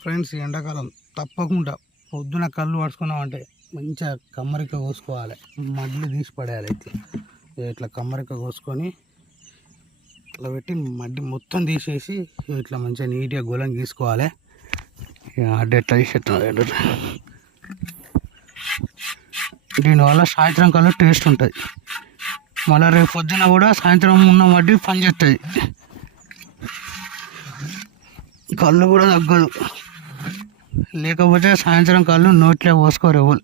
Friends, ఎండాకాలం తప్పకుండా పొద్దున కళ్ళు పడుచుకున్నామంటే మంచిగా కమ్మరిక కోసుకోవాలి, మడ్లు తీసి పడేయాలి. ఇట్లా కమ్మరిక కోసుకొని ఇట్లా పెట్టి మడ్డి మొత్తం తీసేసి ఇట్లా మంచిగా నీట్గా గోళం గీసుకోవాలి. అడ్డ ఎట్లా తీసేస్తున్నాడు. దీనివల్ల సాయంత్రం కల్లా టేస్ట్ ఉంటుంది. మళ్ళీ రేపు పొద్దున కూడా సాయంత్రం ఉన్న మడ్డి పని చేస్తుంది, కళ్ళు కూడా తగ్గదు. లేకపోతే సాయంత్రం కళ్ళు నోట్లో పోసుకోరు ఎవరు.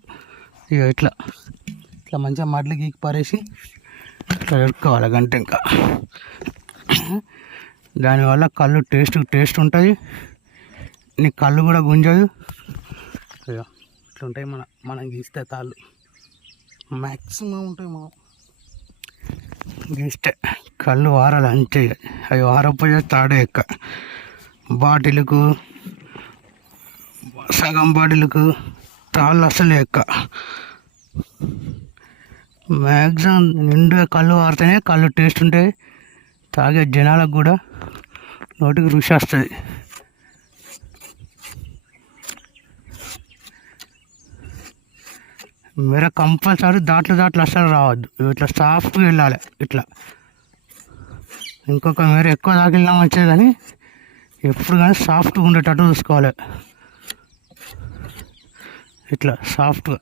ఇక ఇట్లా ఇట్లా మంచిగా మడ్లు గీకి పారేసి ఇట్లా పెట్టుకోవాలి గంట. ఇంకా దానివల్ల కళ్ళు టేస్ట్ ఉంటుంది, నీ కళ్ళు కూడా గుంజదు. ఇక ఇట్లా ఉంటాయి మనం గీస్తే తాళ్ళు మ్యాక్సిమం ఉంటాయి. మనం గీస్తే కళ్ళు వారాలి అంతే. అవి వారపోయే తాడే ఎక్క. బాటిల్కు సగం బాటిల్కు తాళ్ళు అసలు ఎక్క. మ్యాక్సిమం నిండుగా కళ్ళు వారితేనే కళ్ళు టేస్ట్ ఉంటాయి. తాగే జనాలకు కూడా నోటికి రుచి వస్తుంది. మీరు కంపల్సరీ దాంట్లో అసలు రావద్దు. ఇట్లా సాఫ్ట్గా వెళ్ళాలి. ఇట్లా ఇంకొక మీరు ఎక్కువ తాగినా మంచిది, కానీ ఎప్పుడు కానీ సాఫ్ట్గా ఉండేటట్టు చూసుకోవాలి. ఇట్లా సాఫ్ట్గా.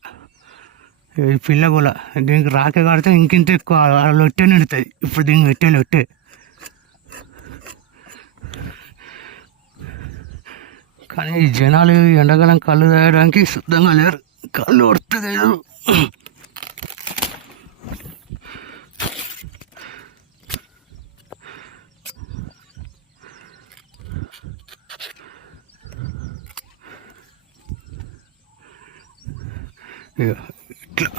ఈ పిల్ల కూడా దీనికి రాకే కడితే ఇంకింత ఎక్కువ లొట్టే నిండుతుంది. ఇప్పుడు దీనికి పెట్టే లొట్టే. కానీ ఈ జనాలు ఎండాకాలం కళ్ళు తాగడానికి సిద్ధంగా లేరు. కళ్ళు వస్తుంది లేదు. ఇట్లా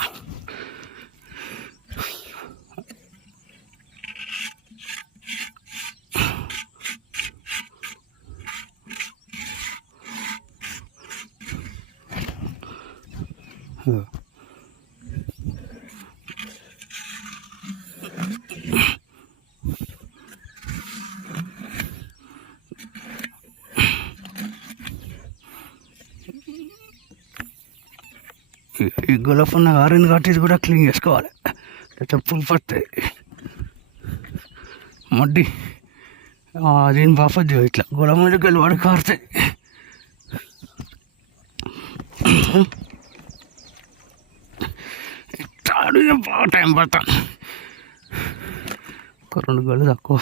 ఈ గులపున్న ఆరిని కట్టేది కూడా క్లీన్ చేసుకోవాలి. చెప్పులు పడతాయి మడ్డి. దీని బాపద్దు ఇట్లా గుల మీదకి వెళ్ళి వాడు కారుతాయి. ఇట్లా బాగా టైం పడతాను. ఒక 2 గళ్ళు తక్కువ.